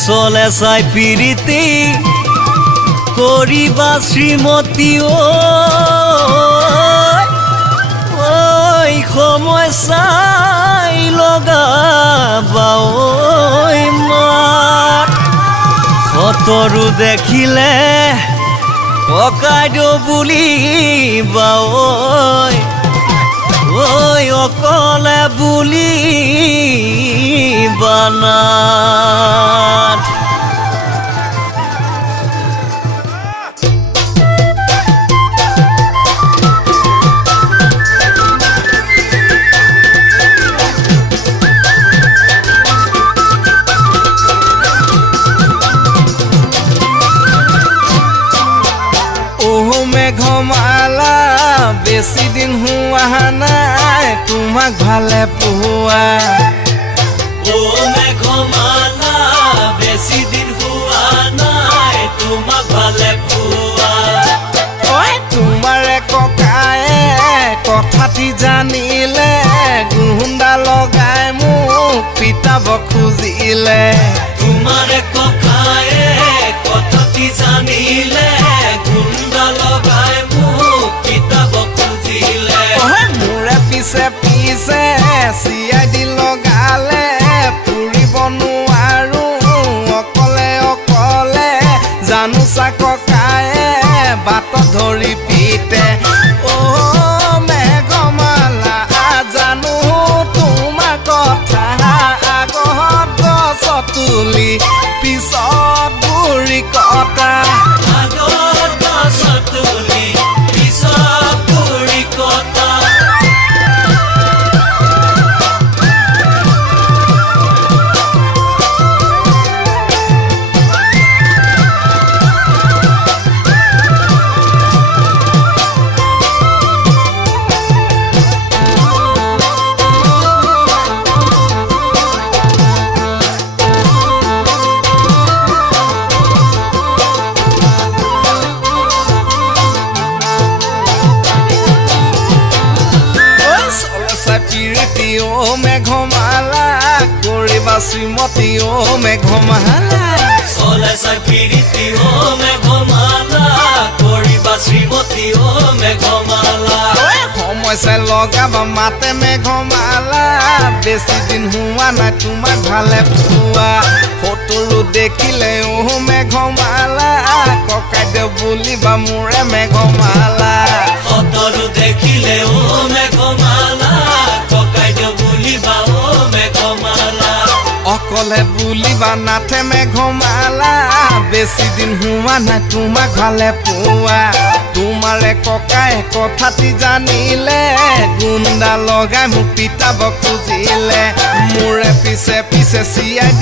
চলে চাই পিৰিতি কৰিবা শ্ৰীমতী ঐ সময় চাই লগাবা ঐ মাত সতৰো দেখিলে ককাইদেউ বুলিবা ঐ অকলে বুলি বানাত মেঘমালা বেছি দিন হোৱা নাই তোমাক ভালে পোৱা মেঘমালা বেছি দিন হোৱা নাই তোমাক ভালে পোৱা তোমাৰে ককায়ে কথাটি জানিলে গুণ্ডা লগাই মোক পিতাব খুজিলে তোমাৰে ককায়ে কথাটি জানিলে গুণ্ডা লগাই মোক পিতাব খুজিলে মোৰে পিছে পিছে CID লগালে ফুৰিব নোৱাৰো অকলে অকলে জানোচা ককায়ে বাটত ধৰি পিতে মেঘমালা জানো তোমাৰ কথা আগত গছ তুলি পিছত বুঢ়ী কটা আগত গছ তুলি পিছত বুঢ়ী কটা মেঘমালা কৰিবা শ্ৰীমতী মেঘমালা চলে চাই পিৰিতি মেঘমালা কৰিবা শ্ৰীমতী মেঘমালা সময় চাই লগাবা মাতে মেঘমালা বেছি দিন হোৱা নাই তোমাক ভালে পোৱা সতৰো দেখিলে মেঘমালা ককাইদেউ বুলিবা মোৰে মেঘমালা সতৰো দেখিলে মেঘমালা ককাইদেউ বুলিবা মেঘমালা অকলে বুলিবা নাথে মেঘমালা বেছি দিন হোৱা নাই তোমাক ভালে পোৱা তোমাৰে ককাই কথাটি জানিলে গুণ্ডা লগাই মোক পিতাব খুজিলে মোৰে পিছে পিছে CID